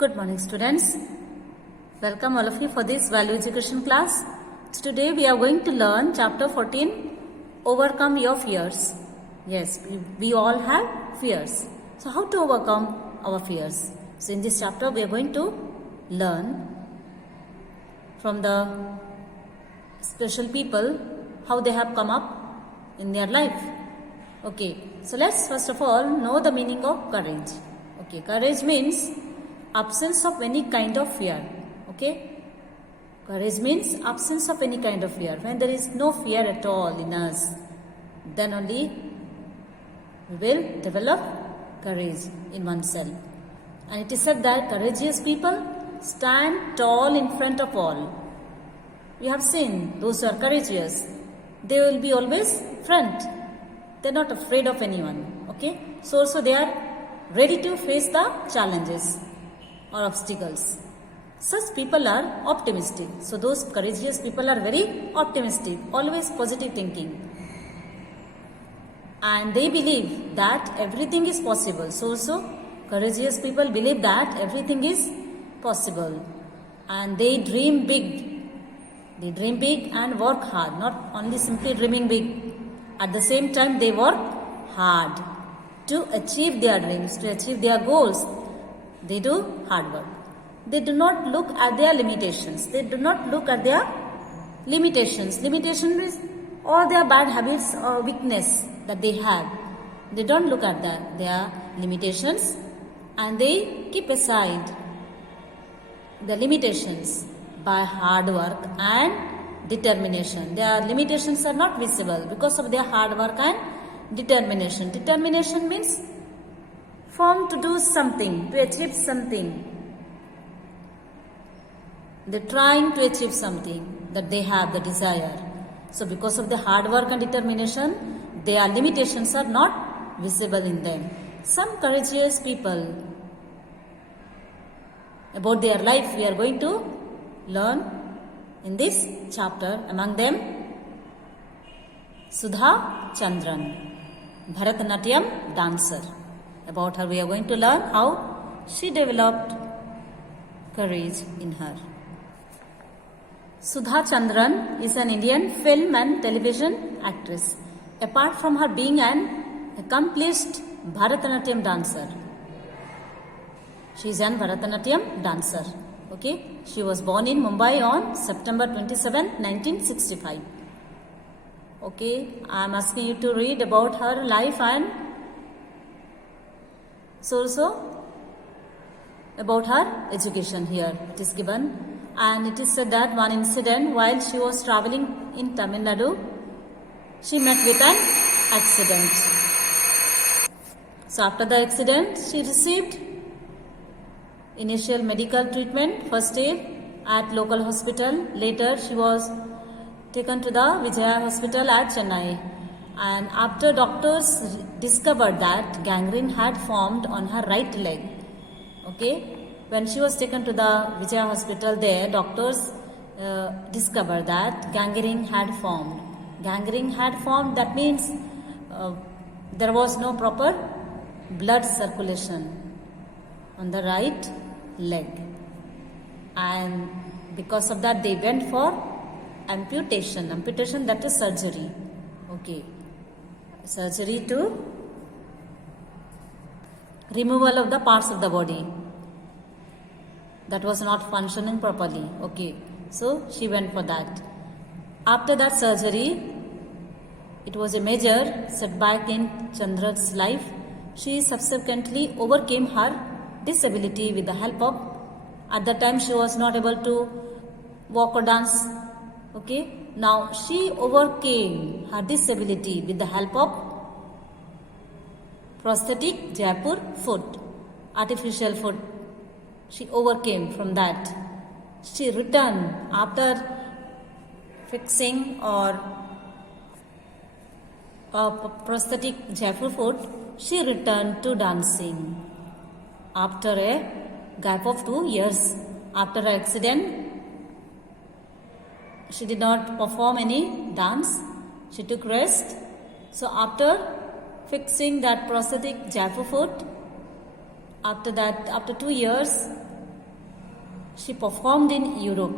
Good morning, students. Welcome all of you for this value education class. Today we are going to learn chapter 14, Overcome Your Fears. Yes, we all have fears. So how to overcome our fears? So in this chapter we are going to learn from the special people how they have come up in their life. Okay, so let's first of all know the meaning of courage. Okay, courage means absence of any kind of fear. Okay, courage means absence of any kind of fear. When there is no fear at all in us, then only we will develop courage in oneself. And it is said that courageous people stand tall in front of all. We have seen those who are courageous, they will be always front. They are not afraid of anyone. Okay, so also they are ready to face the challenges or obstacles. Such people are optimistic. So those courageous people are very optimistic, always positive thinking. And they believe that everything is possible. So also courageous people believe that everything is possible. And they dream big. They dream big and work hard, not only simply dreaming big. At the same time they work hard to achieve their dreams, to achieve their goals. They do hard work. They do not look at their limitations. They do not look at their limitations. Limitation is all their bad habits or weakness that they have. They don't look at their limitations, and they keep aside the limitations by hard work and determination. Their limitations are not visible because of their hard work and determination. Determination means firm to do something, to achieve something. They're trying to achieve something that they have, the desire. So because of the hard work and determination, their limitations are not visible in them. Some courageous people, about their life we are going to learn in this chapter. Among them, Sudha Chandran, Bharatanatyam dancer. About her we are going to learn how she developed courage in her. Sudha Chandran is an Indian film and television actress. Apart from her being an accomplished Bharatanatyam dancer, she is an Bharatanatyam dancer. Okay, she was born in Mumbai on September 27, 1965. Okay, I am asking you to read about her life and so also about her education here. It is given. And it is said that one incident while she was traveling in Tamil Nadu, she met with an accident. So after the accident, she received initial medical treatment, first aid at local hospital. Later, she was taken to the Vijaya hospital at Chennai. And after doctors discovered that gangrene had formed on her right leg. Okay. When she was taken to the Vijaya hospital, there doctors discovered that gangrene had formed. Gangrene had formed, that means there was no proper blood circulation on the right leg. And because of that, they went for amputation. Amputation, that is surgery. Okay. Surgery to removal of the parts of the body that was not functioning properly. Okay, so she went for that. After that surgery, it was a major setback in Chandra's life. She subsequently overcame her disability with the help of, at that time she was not able to walk or dance. Okay, now she overcame her disability with the help of prosthetic Jaipur foot, artificial foot. She overcame from that. She returned after fixing or prosthetic Jaipur foot. She returned to dancing after a gap of 2 years. After her accident, she did not perform any dance. She took rest. So after fixing that prosthetic Jaipur foot, after 2 years, she performed in Europe.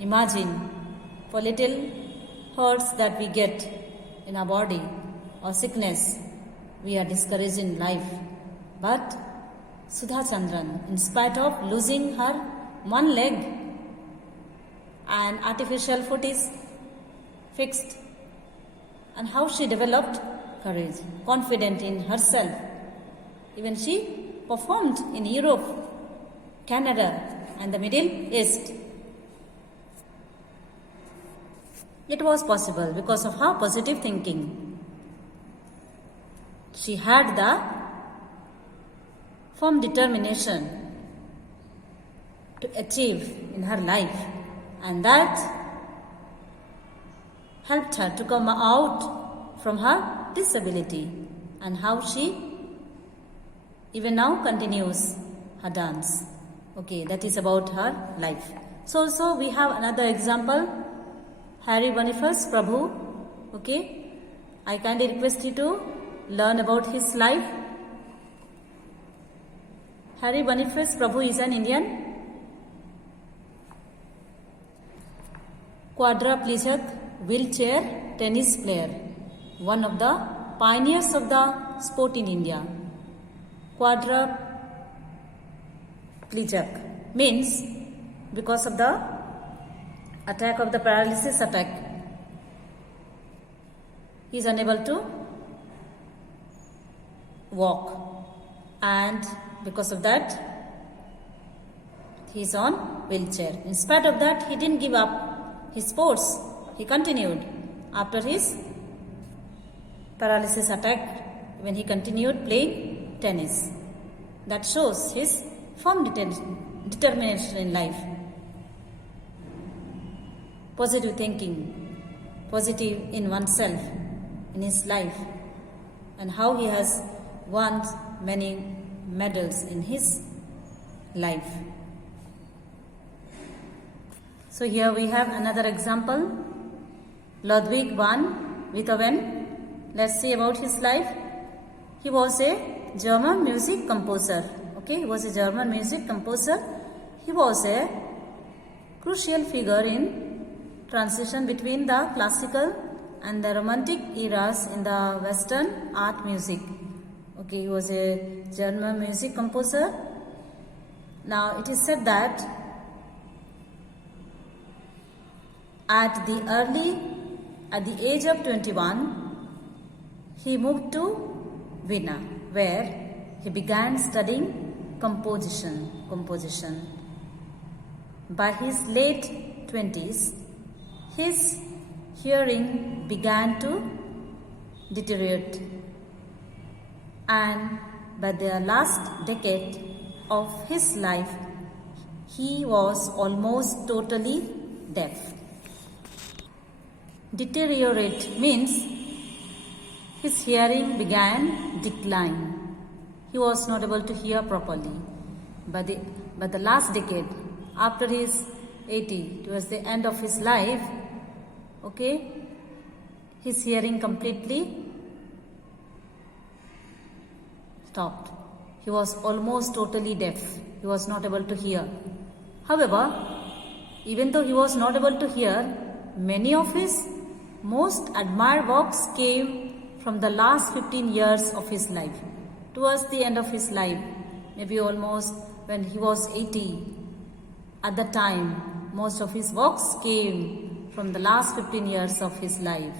Imagine, for little hurts that we get in our body or sickness, we are discouraged in life. But Sudha Chandran, in spite of losing her one leg and artificial foot is fixed, and how she developed courage, confident in herself. Even she performed in Europe, Canada, and the Middle East. It was possible because of her positive thinking. She had the firm determination to achieve in her life, and that helped her to come out from her disability, and how she even now continues her dance. Okay, that is about her life. So also we have another example, Harry Boniface Prabhu. Okay, I kindly request you to learn about his life. Harry Boniface Prabhu is an Indian quadriplegic wheelchair tennis player, one of the pioneers of the sport in India. Quadriplegic means because of the attack of the paralysis attack, he is unable to walk, and because of that he is on wheelchair. In spite of that, he didn't give up his sports. He continued after his paralysis attack, when he continued playing tennis. That shows his firm determination in life. Positive thinking, positive in oneself, in his life, and how he has won many medals in his life. So here we have another example, Ludwig van Beethoven. Let's see about his life. He was a German music composer. Okay, he was a German music composer. He was a crucial figure in transition between the classical and the romantic eras in the Western art music. Okay, he was a German music composer. Now it is said that at the age of 21, he moved to Vienna, where he began studying composition. By his late 20s, his hearing began to deteriorate, and by the last decade of his life, he was almost totally deaf. Deteriorate means his hearing began decline. He was not able to hear properly. By the last decade, after his 80, towards the end of his life, okay, his hearing completely stopped. He was almost totally deaf. He was not able to hear. However, even though he was not able to hear, many of his most admired works came from the last 15 years of his life. Towards the end of his life, maybe almost when he was 80, at the time, most of his works came from the last 15 years of his life.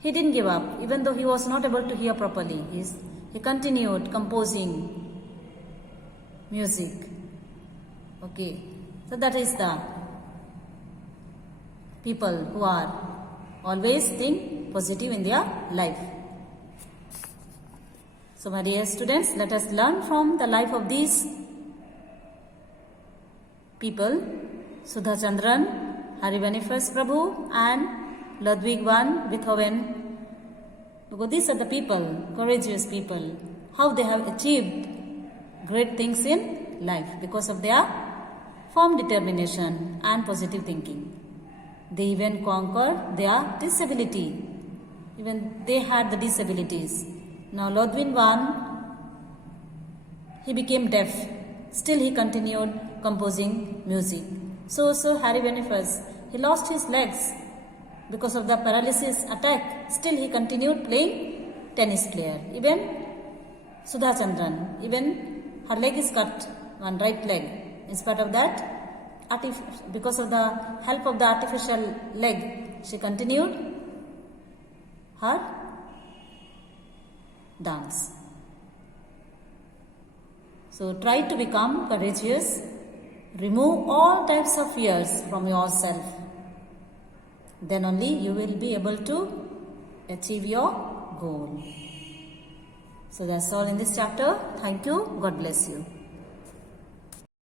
He didn't give up, even though he was not able to hear properly. He continued composing music. Okay, so that is the people who are always think positive in their life. So my dear students, let us learn from the life of these people, Sudha Chandran, Harry Boniface Prabhu, and Ludwig van Beethoven. Because these are the people, courageous people, how they have achieved great things in life because of their firm determination and positive thinking. They even conquered their disability. Even they had the disabilities. Now Ludwig van, he became deaf still he continued composing music. So Harry Boniface, he lost his legs because of the paralysis attack. Still he continued playing tennis player. Even Sudha Chandran, even her leg is cut, one right leg. In spite of that, because of the help of the artificial leg, she continued her dance. So try to become courageous. Remove all types of fears from yourself. Then only you will be able to achieve your goal. So that's all in this chapter. Thank you. God bless you.